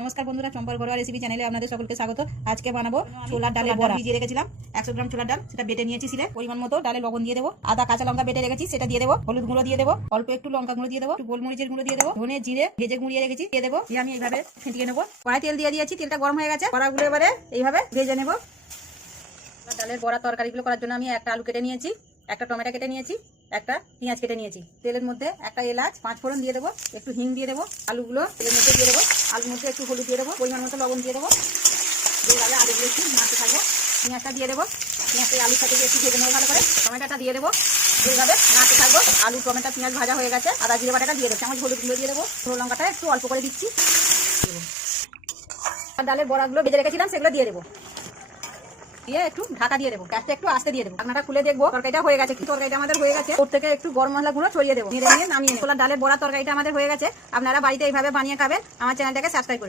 নমস্কার বন্ধুরা, চম্পার ঘরোয়া রেসিপি চ্যানেলে আপনাদের সকলকে স্বাগত। আজকে বানাবো ছোলার ডালের বড়া। ভিজিয়ে রেখেছিলাম 100 গ্রাম ছোলার ডাল, সেটা বেটে নিয়েছি শিলে। পরিমাণ মতো ডালে লবণ দিয়ে দেবো, আদা কাঁচা লঙ্কা বেটে রেখেছি সেটা দিয়ে দেবো, হলুদ গুঁড়ো দিয়ে দেবো, অল্প একটু লঙ্কা গুঁড়ো দিয়ে দেবো, একটু গোলমরিচের গুঁড়ো দিয়ে দেবো, ধনে জিরে ভেজে গুঁড়িয়ে রেখেছি দিয়ে দেবো। দিয়ে আমি এইভাবে ফেটিয়ে নেবো। কড়াই তেল দিয়ে দিয়েছি, তেলটা গরম হয়ে গেছে। বড়াগুলো এবারে এইভাবে ভেজে নেবো। ডালের বড়া তরকারিগুলো করার জন্য আমি একটা আলু কেটে নিয়েছি, একটা টমেটো কেটে নিয়েছি, একটা পেঁয়াজ কেটে নিয়েছি। তেলের মধ্যে একটা এলাচ 5 ফোড়ন দিয়ে দেবো, একটু হিং দিয়ে দেবো, আলুগুলো তেলের মধ্যে দিয়ে দেবো, আলুর মধ্যে একটু হলুদ দিয়ে দেবো, পরিমাণ মতো লবণ দিয়ে দেবো। এইভাবে আলুগুলো একটু নাড়তে থাকবো। পেঁয়াজটা দিয়ে দেবো, পেঁয়াজটা আলুর সাথে একটু ভেজে নেবো ভালো করে। টমেটোটা দিয়ে দেবো, এইভাবে নাড়তে থাকবো। আলু টমেটো পেঁয়াজ ভাজা হয়ে গেছে। আদা জিরে বাটাটা দিয়ে দেবো, চামচ হলুদ গুঁড়ো দিয়ে দেবো, ঝোল লঙ্কাটা একটু অল্প করে দিচ্ছি। ডালের বড়াগুলো ভেজে রেখেছিলাম সেগুলো দিয়ে দেবো, দিয়ে একটু ঢাকা দিয়ে দেবো। গ্যাসটা একটু আস্তে দিয়ে দেবো। ঢাকনাটা খুলে দেখবো তরকারিটা হয়ে গেছে। তরকারিটা আমাদের হয়ে গেছে। ওর থেকে একটু গরম মশলা গুঁড়ো ছড়িয়ে দেবো, নিয়ে নামিয়ে নেবো। ডালের বড়া তরকারিটা আমাদের হয়ে গেছে। আপনারা বাড়িতে এইভাবে বানিয়ে খাবেন। আমার চ্যানেলটাকে সাবস্ক্রাইব করবেন।